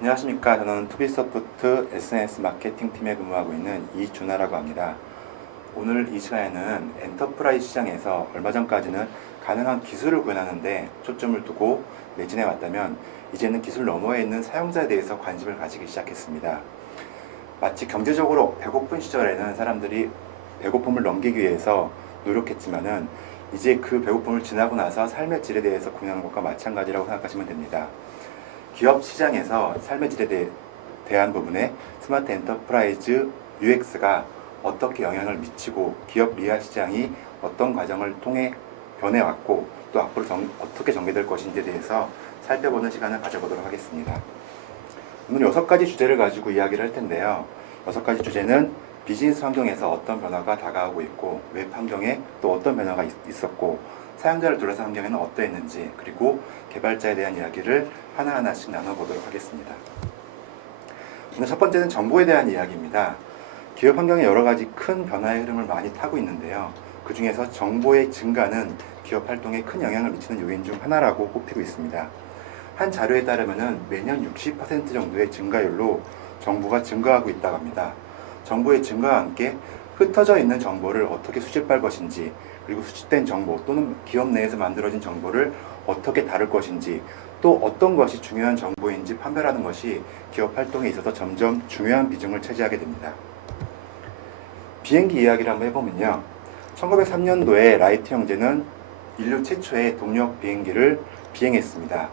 안녕하십니까. 저는 투비서포트 SNS 마케팅 팀에 근무하고 있는 이준하라고 합니다. 오늘 이 시간에는 엔터프라이즈 시장에서 얼마 전까지는 가능한 기술을 구현하는데 초점을 두고 매진해 왔다면 이제는 기술 너머에 있는 사용자에 대해서 관심을 가지기 시작했습니다. 마치 경제적으로 배고픈 시절에는 사람들이 배고픔을 넘기기 위해서 노력했지만은 이제 그 배고픔을 지나고 나서 삶의 질에 대해서 고민하는 것과 마찬가지라고 생각하시면 됩니다. 기업 시장에서 삶의 질에 대한 부분에 스마트 엔터프라이즈 UX가 어떻게 영향을 미치고 기업 리아 시장이 어떤 과정을 통해 변해왔고 또 앞으로 어떻게 전개될 것인지에 대해서 살펴보는 시간을 가져보도록 하겠습니다. 오늘 6가지 주제를 가지고 이야기를 할 텐데요. 6가지 주제는 비즈니스 환경에서 어떤 변화가 다가오고 있고 웹 환경에 또 어떤 변화가 있었고 사용자를 둘러싼 환경에는 어떠했는지 그리고 개발자에 대한 이야기를 하나하나씩 나눠보도록 하겠습니다. 오늘 첫 번째는 정보에 대한 이야기입니다. 기업 환경에 여러 가지 큰 변화의 흐름을 많이 타고 있는데요. 그 중에서 정보의 증가는 기업 활동에 큰 영향을 미치는 요인 중 하나라고 꼽히고 있습니다. 한 자료에 따르면 매년 60% 정도의 증가율로 정보가 증가하고 있다고 합니다. 정보의 증가와 함께 흩어져 있는 정보를 어떻게 수집할 것인지 그리고 수집된 정보 또는 기업 내에서 만들어진 정보를 어떻게 다룰 것인지 또 어떤 것이 중요한 정보인지 판별하는 것이 기업 활동에 있어서 점점 중요한 비중을 차지하게 됩니다. 비행기 이야기를 한번 해보면요. 1903년도에 라이트 형제는 인류 최초의 동력 비행기를 비행했습니다.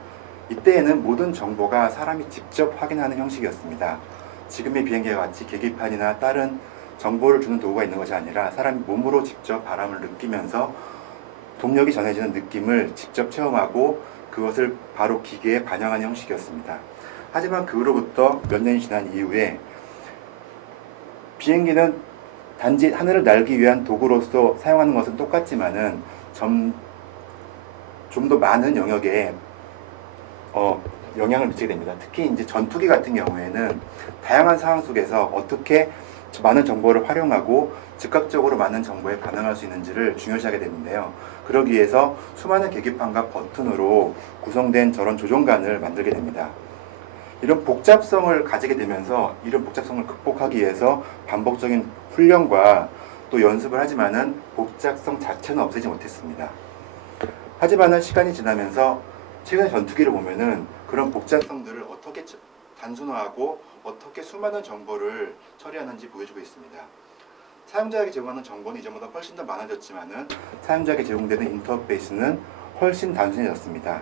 이때에는 모든 정보가 사람이 직접 확인하는 형식이었습니다. 지금의 비행기와 같이 계기판이나 다른 정보를 주는 도구가 있는 것이 아니라 사람이 몸으로 직접 바람을 느끼면서 동력이 전해지는 느낌을 직접 체험하고 그것을 바로 기계에 반영하는 형식이었습니다. 하지만 그 후로부터 몇 년이 지난 이후에 비행기는 단지 하늘을 날기 위한 도구로서 사용하는 것은 똑같지만은 좀 더 많은 영역에 영향을 미치게 됩니다. 특히 이제 전투기 같은 경우에는 다양한 상황 속에서 어떻게 많은 정보를 활용하고 즉각적으로 많은 정보에 반응할 수 있는지를 중요시하게 되는데요. 그러기 위해서 수많은 계기판과 버튼으로 구성된 저런 조종관을 만들게 됩니다. 이런 복잡성을 가지게 되면서 이런 복잡성을 극복하기 위해서 반복적인 훈련과 또 연습을 하지만은 복잡성 자체는 없애지 못했습니다. 하지만은 시간이 지나면서 최근의 전투기를 보면은 그런 복잡성들을 어떻게 단순화하고 어떻게 수많은 정보를 처리하는지 보여주고 있습니다. 사용자에게 제공하는 정보는 이전보다 훨씬 더 많아졌지만은 사용자에게 제공되는 인터페이스는 훨씬 단순해졌습니다.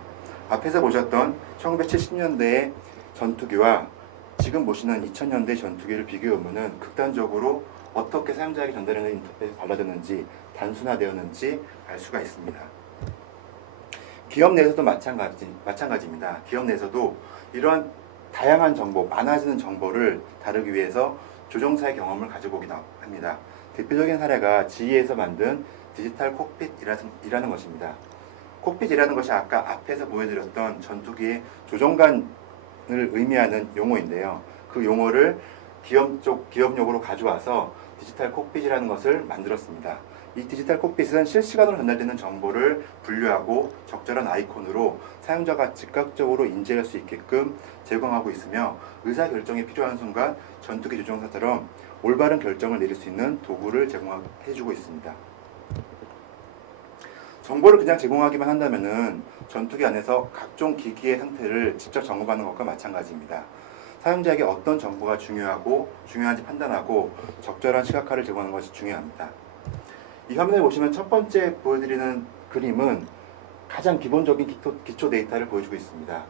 앞에서 보셨던 1970년대의 전투기와 지금 보시는 2000년대 전투기를 비교해보면 극단적으로 어떻게 사용자에게 전달하는 인터페이스가 달라졌는지 단순화되었는지 알 수가 있습니다. 기업 내에서도 마찬가지입니다. 기업 내에서도 이러한 다양한 정보, 많아지는 정보를 다루기 위해서 조종사의 경험을 가지고 오기도 합니다. 대표적인 사례가 GE에서 만든 디지털 콕핏이라는 것입니다. 콕핏이라는 것이 아까 앞에서 보여드렸던 전투기의 조종관을 의미하는 용어인데요. 그 용어를 기업용으로 가져와서 디지털 콕핏이라는 것을 만들었습니다. 이 디지털 콕핏은 실시간으로 전달되는 정보를 분류하고 적절한 아이콘으로 사용자가 즉각적으로 인지할 수 있게끔 제공하고 있으며 의사결정이 필요한 순간 전투기 조종사처럼 올바른 결정을 내릴 수 있는 도구를 제공해주고 있습니다. 정보를 그냥 제공하기만 한다면 전투기 안에서 각종 기기의 상태를 직접 점검하는 것과 마찬가지입니다. 사용자에게 어떤 정보가 중요한지 판단하고 적절한 시각화를 제공하는 것이 중요합니다. 이 화면에 보시면 첫 번째 보여드리는 그림은 가장 기본적인 기초 데이터를 보여주고 있습니다.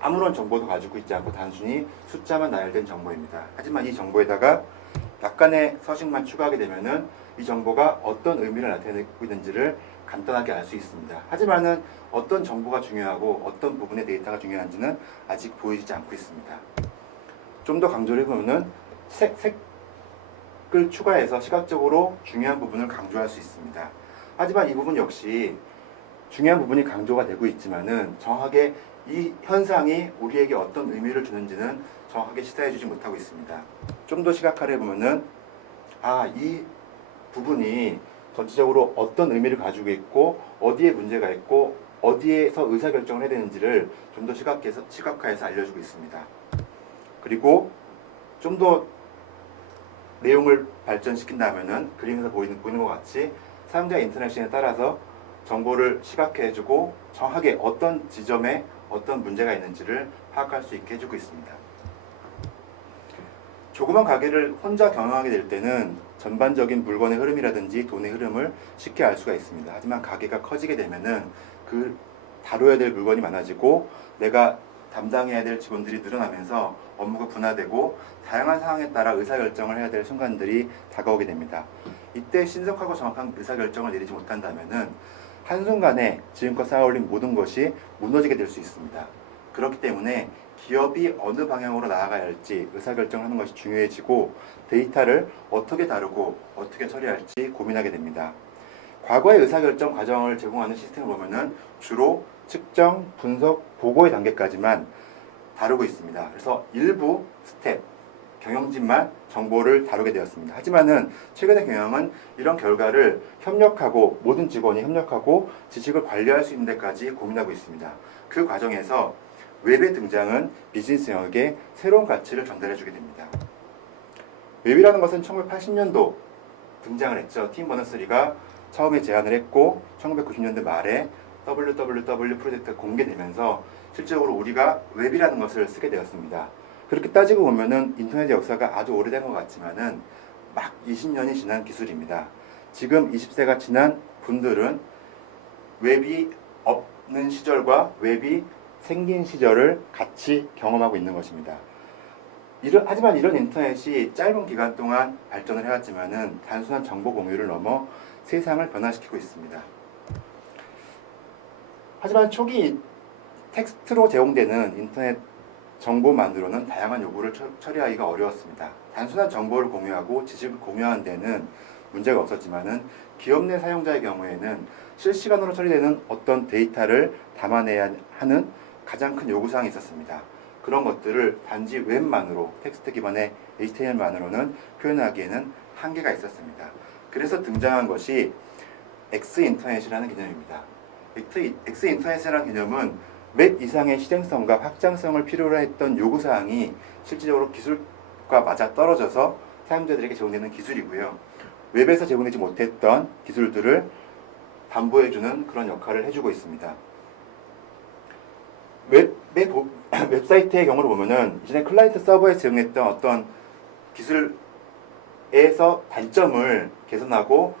아무런 정보도 가지고 있지 않고 단순히 숫자만 나열된 정보입니다. 하지만 이 정보에다가 약간의 서식만 추가하게 되면은 이 정보가 어떤 의미를 나타내고 있는지를 간단하게 알 수 있습니다. 하지만은 어떤 정보가 중요하고 어떤 부분의 데이터가 중요한지는 아직 보이지 않고 있습니다. 좀 더 강조를 해보면은 색을 추가해서 시각적으로 중요한 부분을 강조할 수 있습니다. 하지만 이 부분 역시 중요한 부분이 강조가 되고 있지만은 정확하게 이 현상이 우리에게 어떤 의미를 주는지는 정확하게 시사해주지 못하고 있습니다. 좀 더 시각화를 해보면은 이 부분이 전체적으로 어떤 의미를 가지고 있고 어디에 문제가 있고 어디에서 의사결정을 해야 되는지를 좀 더 시각화해서 알려주고 있습니다. 그리고 좀 더 내용을 발전시킨다면은 그림에서 보이는 것 같이 사용자 인터랙션에 따라서 정보를 시각화해주고 정확하게 어떤 지점에 어떤 문제가 있는지를 파악할 수 있게 해주고 있습니다. 조그만 가게를 혼자 경영하게 될 때는 전반적인 물건의 흐름이라든지 돈의 흐름을 쉽게 알 수가 있습니다. 하지만 가게가 커지게 되면은 그 다뤄야 될 물건이 많아지고 내가 담당해야 될 직원들이 늘어나면서 업무가 분화되고 다양한 상황에 따라 의사결정을 해야 될 순간들이 다가오게 됩니다. 이때 신속하고 정확한 의사결정을 내리지 못한다면은 한순간에 지금껏 쌓아올린 모든 것이 무너지게 될 수 있습니다. 그렇기 때문에 기업이 어느 방향으로 나아가야 할지 의사결정을 하는 것이 중요해지고 데이터를 어떻게 다루고 어떻게 처리할지 고민하게 됩니다. 과거의 의사결정 과정을 제공하는 시스템을 보면은 주로 측정, 분석, 보고의 단계까지만 다루고 있습니다. 그래서 일부 스텝, 경영진만 정보를 다루게 되었습니다. 하지만은 최근의 경영은 이런 결과를 협력하고 모든 직원이 협력하고 지식을 관리할 수 있는 데까지 고민하고 있습니다. 그 과정에서 웹의 등장은 비즈니스 영역에 새로운 가치를 전달해 주게 됩니다. 웹이라는 것은 1980년도 등장을 했죠. 팀 버너스리가 처음에 제안을 했고 1990년대 말에 WWW 프로젝트가 공개되면서 실제로 우리가 웹이라는 것을 쓰게 되었습니다. 그렇게 따지고 보면은 인터넷의 역사가 아주 오래된 것 같지만은 막 20년이 지난 기술입니다. 지금 20세가 지난 분들은 웹이 없는 시절과 웹이 생긴 시절을 같이 경험하고 있는 것입니다. 하지만 이런 인터넷이 짧은 기간 동안 발전을 해왔지만은 단순한 정보 공유를 넘어 세상을 변화시키고 있습니다. 하지만 초기 텍스트로 제공되는 인터넷 정보만으로는 다양한 요구를 처리하기가 어려웠습니다. 단순한 정보를 공유하고 지식을 공유하는 데는 문제가 없었지만은 기업 내 사용자의 경우에는 실시간으로 처리되는 어떤 데이터를 담아내야 하는 가장 큰 요구사항이 있었습니다. 그런 것들을 단지 웹만으로 텍스트 기반의 HTML만으로는 표현하기에는 한계가 있었습니다. 그래서 등장한 것이 X인터넷이라는 개념입니다. X인터넷이라는 개념은 웹 이상의 실행성과 확장성을 필요로 했던 요구사항이 실질적으로 기술과 맞아 떨어져서 사용자들에게 제공되는 기술이고요. 웹에서 제공되지 못했던 기술들을 담보해주는 그런 역할을 해주고 있습니다. 웹사이트의 경우를 보면은 이전에 클라이언트 서버에서 제공했던 어떤 기술에서 단점을 개선하고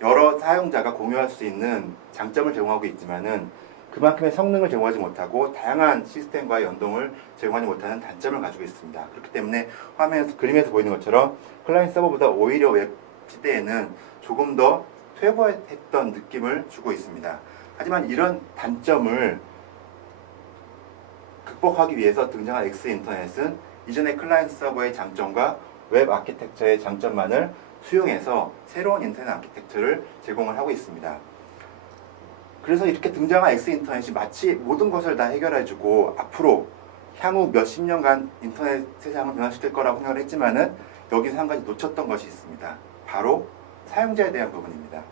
여러 사용자가 공유할 수 있는 장점을 제공하고 있지만은 그만큼의 성능을 제공하지 못하고 다양한 시스템과의 연동을 제공하지 못하는 단점을 가지고 있습니다. 그렇기 때문에 그림에서 보이는 것처럼 클라이언트 서버보다 오히려 웹 시대에는 조금 더 퇴보했던 느낌을 주고 있습니다. 하지만 이런 단점을 극복하기 위해서 등장한 X인터넷은 이전의 클라이언트 서버의 장점과 웹 아키텍처의 장점만을 수용해서 새로운 인터넷 아키텍처를 제공을 하고 있습니다. 그래서 이렇게 등장한 X인터넷이 마치 모든 것을 다 해결해주고 앞으로 향후 몇십 년간 인터넷 세상을 변화시킬 거라고 생각을 했지만은 여기서 한 가지 놓쳤던 것이 있습니다. 바로 사용자에 대한 부분입니다.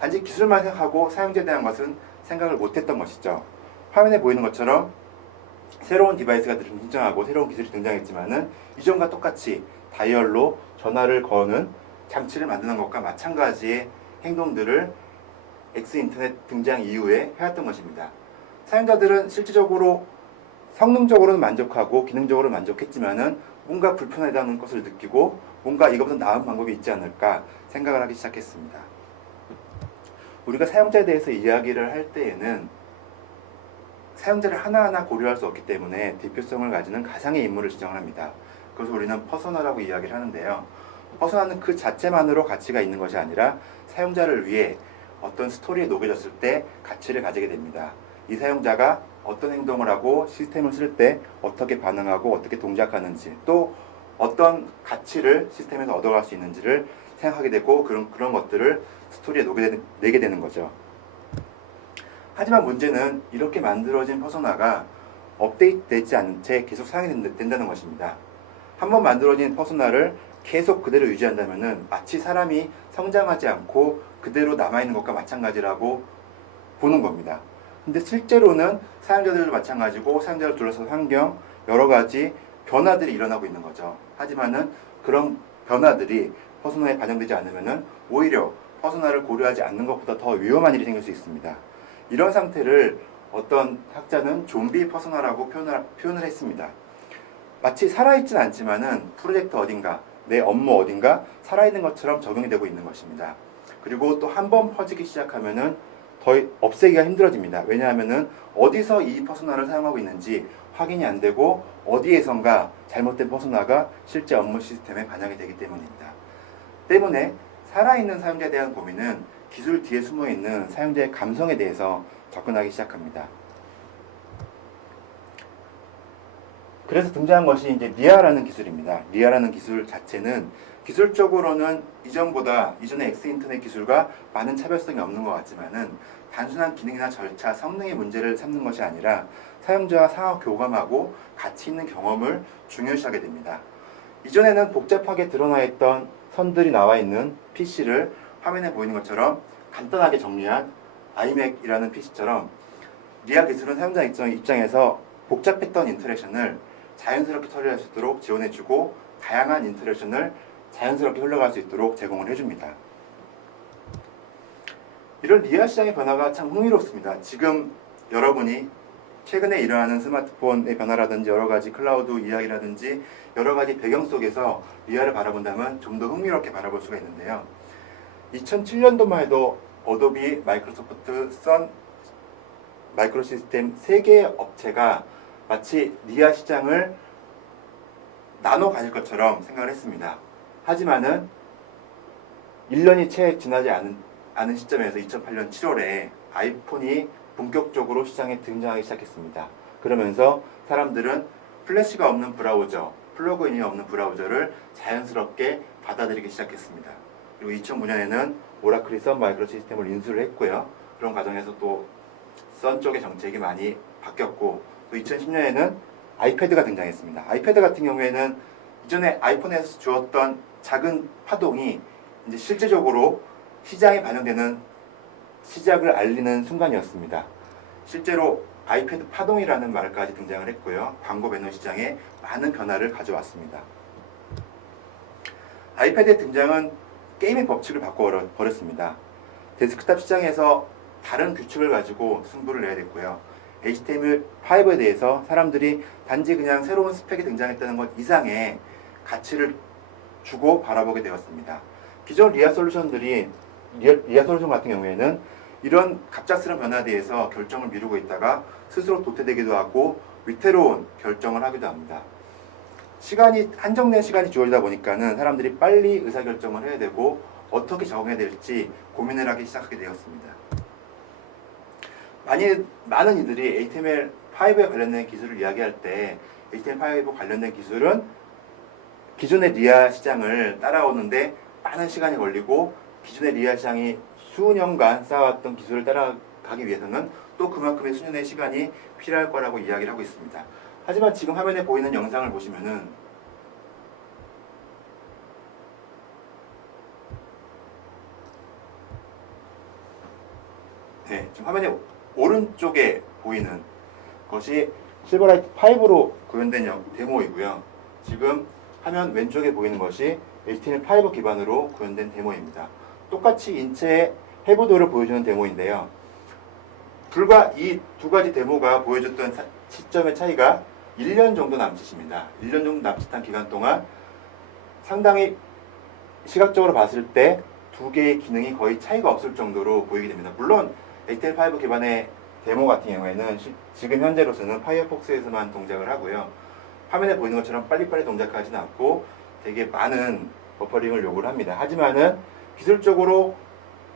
단지 기술만 생각하고 사용자에 대한 것은 생각을 못했던 것이죠. 화면에 보이는 것처럼 새로운 디바이스가 등장하고 새로운 기술이 등장했지만은 이전과 똑같이 다이얼로 전화를 거는 장치를 만드는 것과 마찬가지의 행동들을 X인터넷 등장 이후에 해왔던 것입니다. 사용자들은 실질적으로 성능적으로는 만족하고 기능적으로 만족했지만은 뭔가 불편하다는 것을 느끼고 뭔가 이것보다 나은 방법이 있지 않을까 생각을 하기 시작했습니다. 우리가 사용자에 대해서 이야기를 할 때에는 사용자를 하나하나 고려할 수 없기 때문에 대표성을 가지는 가상의 인물을 지정을 합니다. 그래서 우리는 퍼소나라고 이야기를 하는데요. 퍼소나는 그 자체만으로 가치가 있는 것이 아니라 사용자를 위해 어떤 스토리에 녹여졌을 때 가치를 가지게 됩니다. 이 사용자가 어떤 행동을 하고 시스템을 쓸 때 어떻게 반응하고 어떻게 동작하는지 또 어떤 가치를 시스템에서 얻어갈 수 있는지를 생각하게 되고 그런 것들을 스토리에 녹여내게 되는 거죠. 하지만 문제는 이렇게 만들어진 퍼소나가 업데이트되지 않은 채 계속 사용이 된다는 것입니다. 한번 만들어진 퍼소나를 계속 그대로 유지한다면은 마치 사람이 성장하지 않고 그대로 남아있는 것과 마찬가지라고 보는 겁니다. 근데 실제로는 사용자들도 마찬가지고 사용자를 둘러싼 환경, 여러 가지 변화들이 일어나고 있는 거죠. 하지만은 그런 변화들이 퍼스널에 반영되지 않으면은 오히려 퍼스널을 고려하지 않는 것보다 더 위험한 일이 생길 수 있습니다. 이런 상태를 어떤 학자는 좀비 퍼스널이라고 표현을 했습니다. 마치 살아있진 않지만은 프로젝트 어딘가, 내 업무 어딘가 살아있는 것처럼 적용이 되고 있는 것입니다. 그리고 또 한 번 퍼지기 시작하면은 더 없애기가 힘들어집니다. 왜냐하면은 어디서 이 퍼스널을 사용하고 있는지 확인이 안 되고 어디에선가 잘못된 퍼스널가 실제 업무 시스템에 반영이 되기 때문입니다. 때문에 살아있는 사용자에 대한 고민은 기술 뒤에 숨어있는 사용자의 감성에 대해서 접근하기 시작합니다. 그래서 등장한 것이 이제 리아라는 기술입니다. 리아라는 기술 자체는 기술적으로는 이전의 엑스인터넷 기술과 많은 차별성이 없는 것 같지만은 단순한 기능이나 절차, 성능의 문제를 삼는 것이 아니라 사용자와 상호 교감하고 가치 있는 경험을 중요시하게 됩니다. 이전에는 복잡하게 드러나 있던 선들이 나와 있는 PC를 화면에 보이는 것처럼 간단하게 정리한 iMac이라는 PC처럼 리아 기술은 사용자 입장에서 복잡했던 인터랙션을 자연스럽게 처리할 수 있도록 지원해주고 다양한 인터랙션을 자연스럽게 흘러갈 수 있도록 제공을 해줍니다. 이런 리아 시장의 변화가 참 흥미롭습니다. 지금 여러분이 최근에 일어나는 스마트폰의 변화라든지 여러 가지 클라우드 이야기라든지 여러 가지 배경 속에서 리아를 바라본다면 좀 더 흥미롭게 바라볼 수가 있는데요. 2007년도만 해도 어도비, 마이크로소프트, 선, 마이크로시스템 3개의 업체가 마치 리아 시장을 나눠 가질 것처럼 생각을 했습니다. 하지만은 1년이 채 지나지 않은 시점에서 2008년 7월에 아이폰이 본격적으로 시장에 등장하기 시작했습니다. 그러면서 사람들은 플래시가 없는 브라우저, 플러그인이 없는 브라우저를 자연스럽게 받아들이기 시작했습니다. 그리고 2009년에는 오라클이 선 마이크로시스템을 인수를 했고요. 그런 과정에서 또 선 쪽의 정책이 많이 바뀌었고, 또 2010년에는 아이패드가 등장했습니다. 아이패드 같은 경우에는 이전에 아이폰에서 주었던 작은 파동이 이제 실제적으로 시장에 반영되는 시작을 알리는 순간이었습니다. 실제로 아이패드 파동이라는 말까지 등장을 했고요. 광고 배너 시장에 많은 변화를 가져왔습니다. 아이패드의 등장은 게임의 법칙을 바꿔버렸습니다. 데스크탑 시장에서 다른 규칙을 가지고 승부를 내야 됐고요. HTML5에 대해서 사람들이 단지 그냥 새로운 스펙이 등장했다는 것 이상의 가치를 주고 바라보게 되었습니다. 기존 리아 솔루션 같은 경우에는 이런 갑작스러운 변화에 대해서 결정을 미루고 있다가 스스로 도태되기도 하고 위태로운 결정을 하기도 합니다. 한정된 시간이 주어지다 보니까는 사람들이 빨리 의사결정을 해야 되고 어떻게 적응해야 될지 고민을 하기 시작하게 되었습니다. 많은 이들이 HTML5에 관련된 기술을 이야기할 때 HTML5 관련된 기술은 기존의 리아 시장을 따라오는데 많은 시간이 걸리고 기존의 리아 시장이 수년간 쌓아왔던 기술을 따라가기 위해서는 또 그만큼의 수년의 시간이 필요할 거라고 이야기를 하고 있습니다. 하지만 지금 화면에 보이는 영상을 보시면은 지금 화면에 오른쪽에 보이는 것이 실버라이트 5로 구현된 데모이고요. 지금 화면 왼쪽에 보이는 것이 HTML5 기반으로 구현된 데모입니다. 똑같이 인체의 해부도를 보여주는 데모인데요. 불과 이 두 가지 데모가 보여줬던 시점의 차이가 1년 정도 남짓입니다. 1년 정도 남짓한 기간 동안 상당히 시각적으로 봤을 때 두 개의 기능이 거의 차이가 없을 정도로 보이게 됩니다. 물론 HTML5 기반의 데모 같은 경우에는 지금 현재로서는 파이어폭스에서만 동작을 하고요. 화면에 보이는 것처럼 빨리빨리 동작하지는 않고 되게 많은 버퍼링을 요구를 합니다. 하지만은 기술적으로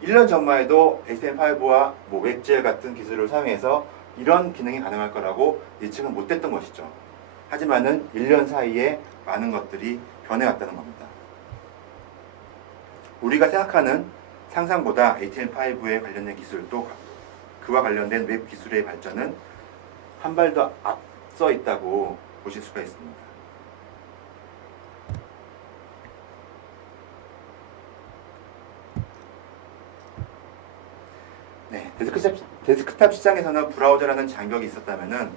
1년 전만 해도 HTML5와 웹젤 같은 기술을 사용해서 이런 기능이 가능할 거라고 예측은 못했던 것이죠. 하지만은 1년 사이에 많은 것들이 변해왔다는 겁니다. 우리가 생각하는 상상보다 HTML5에 관련된 기술도 그와 관련된 웹 기술의 발전은 한 발 더 앞서 있다고 보실 수가 있습니다. 데스크탑 시장에서는 브라우저라는 장벽이 있었다면은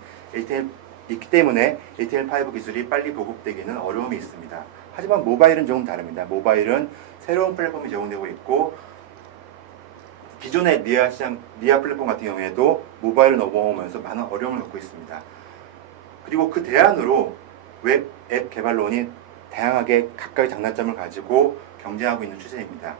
있기 때문에 HTML5 기술이 빨리 보급되기는 어려움이 있습니다. 하지만 모바일은 조금 다릅니다. 모바일은 새로운 플랫폼이 제공되고 있고 기존의 리아 플랫폼 같은 경우에도 모바일을 넘어오면서 많은 어려움을 겪고 있습니다. 그리고 그 대안으로 웹 앱 개발론이 다양하게 각각의 장단점을 가지고 경쟁하고 있는 추세입니다.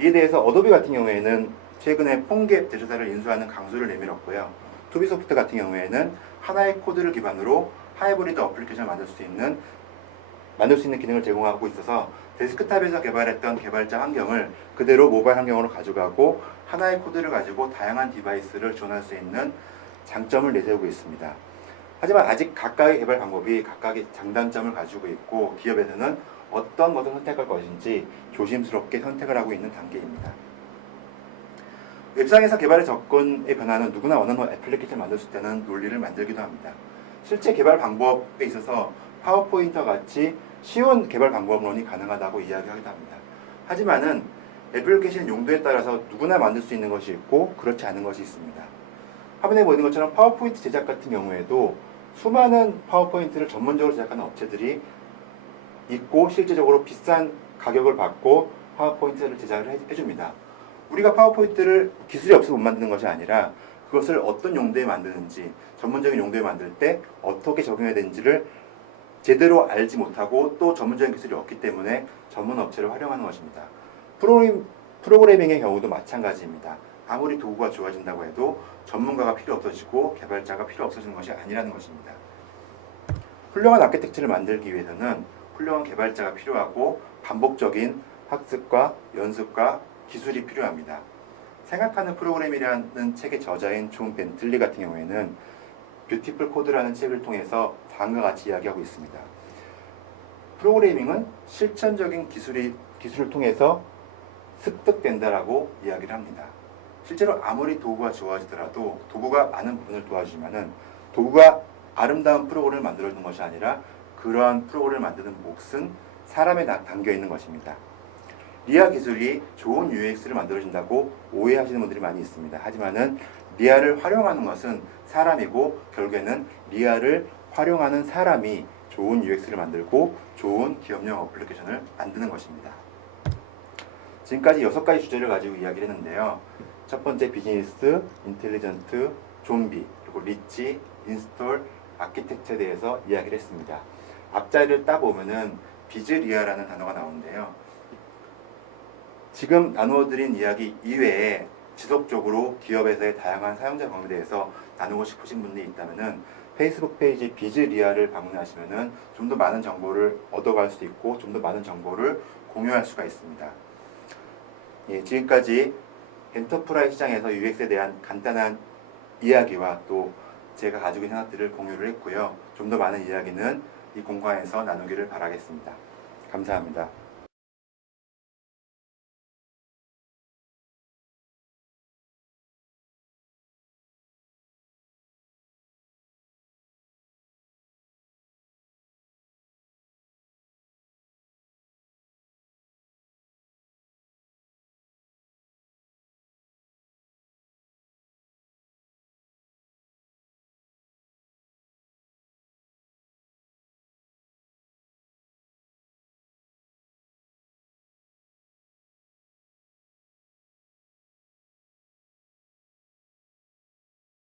이에 대해서 어도비 같은 경우에는 최근에 폰갭 대조사를 인수하는 강수를 내밀었고요. 투비소프트 같은 경우에는 하나의 코드를 기반으로 하이브리드 어플리케이션을 만들 수 있는 기능을 제공하고 있어서 데스크탑에서 개발했던 개발자 환경을 그대로 모바일 환경으로 가져가고 하나의 코드를 가지고 다양한 디바이스를 지원할 수 있는 장점을 내세우고 있습니다. 하지만 아직 각각의 개발 방법이 각각의 장단점을 가지고 있고 기업에서는 어떤 것을 선택할 것인지 조심스럽게 선택을 하고 있는 단계입니다. 웹상에서 개발의 접근의 변화는 누구나 원하는 애플리케이션을 만들 수 있다는 논리를 만들기도 합니다. 실제 개발 방법에 있어서 파워포인트와 같이 쉬운 개발 방법론이 가능하다고 이야기하기도 합니다. 하지만은 애플리케이션 용도에 따라서 누구나 만들 수 있는 것이 있고 그렇지 않은 것이 있습니다. 화면에 보이는 것처럼 파워포인트 제작 같은 경우에도 수많은 파워포인트를 전문적으로 제작하는 업체들이 있고 실제적으로 비싼 가격을 받고 파워포인트를 제작을 해줍니다. 우리가 파워포인트를 기술이 없어서 못 만드는 것이 아니라 그것을 어떤 용도에 만드는지 전문적인 용도에 만들 때 어떻게 적용해야 되는지를 제대로 알지 못하고 또 전문적인 기술이 없기 때문에 전문 업체를 활용하는 것입니다. 프로그래밍의 경우도 마찬가지입니다. 아무리 도구가 좋아진다고 해도 전문가가 필요 없어지고 개발자가 필요 없어지는 것이 아니라는 것입니다. 훌륭한 아키텍처를 만들기 위해서는 훌륭한 개발자가 필요하고 반복적인 학습과 연습과 기술이 필요합니다. 생각하는 프로그램이라는 책의 저자인 존 벤틀리 같은 경우에는 뷰티풀 코드라는 책을 통해서 다음과 같이 이야기하고 있습니다. 프로그래밍은 실천적인 기술을 통해서 습득된다라고 이야기를 합니다. 실제로 아무리 도구가 좋아지더라도 도구가 많은 부분을 도와주지만은 도구가 아름다운 프로그램을 만들어주는 것이 아니라 그러한 프로그램을 만드는 몫은 사람에 담겨 있는 것입니다. 리아 기술이 좋은 UX를 만들어준다고 오해하시는 분들이 많이 있습니다. 하지만은 리아를 활용하는 것은 사람이고 결국에는 리아를 활용하는 사람이 좋은 UX를 만들고 좋은 기업용 어플리케이션을 만드는 것입니다. 지금까지 6가지 주제를 가지고 이야기를 했는데요. 첫 번째 비즈니스, 인텔리전트, 좀비, 그리고 리치, 인스톨, 아키텍처에 대해서 이야기를 했습니다. 앞자리를 따보면은 비즈리아라는 단어가 나오는데요. 지금 나누어드린 이야기 이외에 지속적으로 기업에서의 다양한 사용자 경험에 대해서 나누고 싶으신 분들이 있다면은 페이스북 페이지 비즈리아를 방문하시면은 좀 더 많은 정보를 얻어갈 수 있고 좀 더 많은 정보를 공유할 수가 있습니다. 예, 지금까지 엔터프라이즈 시장에서 UX에 대한 간단한 이야기와 또 제가 가지고 있는 생각들을 공유를 했고요. 좀 더 많은 이야기는 이 공간에서 나누기를 바라겠습니다. 감사합니다.